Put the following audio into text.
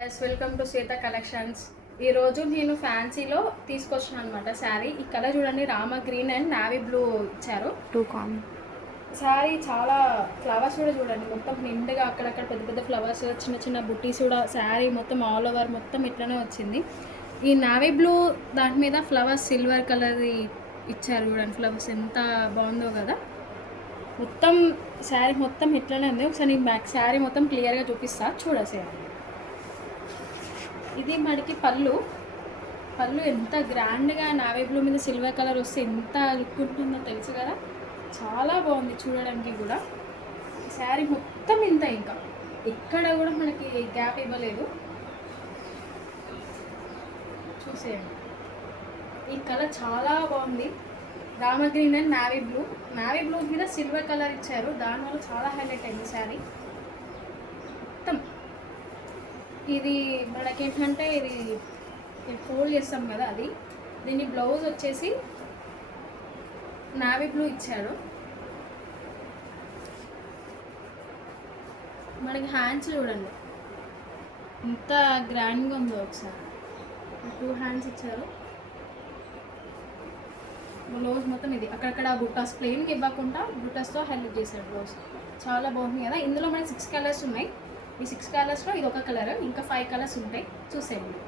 Welcome to Shweta collections. ఈరోజు నేను ఫ్యాన్సీలో తీసుకొచ్చాను అనమాట శారీ. ఈ కలర్ చూడండి, Rama green and navy blue ఇచ్చారు. శారీ చాలా ఫ్లవర్స్ కూడా చూడండి, మొత్తం నిండుగా అక్కడక్కడ పెద్ద పెద్ద ఫ్లవర్స్, చిన్న చిన్న బుట్టీస్ కూడా. శారీ మొత్తం ఆల్ ఓవర్ మొత్తం ఇట్లనే వచ్చింది. ఈ నావీ బ్లూ దాని మీద ఫ్లవర్స్ సిల్వర్ కలర్ ఇచ్చారు చూడండి. ఫ్లవర్స్ ఎంత బాగుందో కదా. మొత్తం శారీ మొత్తం ఇట్లనే ఉంది. ఒకసారి నేను బ్యాక్ శారీ మొత్తం క్లియర్గా చూపిస్తా చూడసేయండి. ఇది మనకి పళ్ళు ఎంత గ్రాండ్గా నావీ బ్లూ మీద సిల్వర్ కలర్ వస్తే ఎంత లుక్ ఉంటుందో తెలుసు కదా. చాలా బాగుంది చూడడానికి కూడా. శారీ మొత్తం ఇంత, ఇంకా ఎక్కడ కూడా మనకి గ్యాప్ ఇవ్వలేదు. చూసేయండి, ఈ కలర్ చాలా బాగుంది. Rama green and navy blue మీద సిల్వర్ కలర్ ఇచ్చారు, దానివల్ల చాలా హైలైట్ అయింది శారీ మొత్తం. ఇది మనకేంటంటే ఇది ఫోల్డ్ చేస్తాం కదా, అది దీని బ్లౌజ్ వచ్చేసి నావీ బ్లూ ఇచ్చారు. మనకి హ్యాండ్స్ చూడండి ఎంత గ్రాండ్గా ఉందో. ఒకసారి 2 హ్యాండ్స్ ఇచ్చారు. బ్లౌజ్ మొత్తం ఇది అక్కడక్కడ బుటాస్ ప్లెయిన్గా ఇవ్వకుండా బుటాస్తో హైలైట్ చేశారు బ్లౌజ్. చాలా బాగుంది కదా. ఇందులో మనకి 6 కలర్స్ ఉన్నాయి. ఈ 6 కలర్స్లో ఇది ఒక కలర్, ఇంకా 5 కలర్స్ ఉంటాయి. చూసేయండి.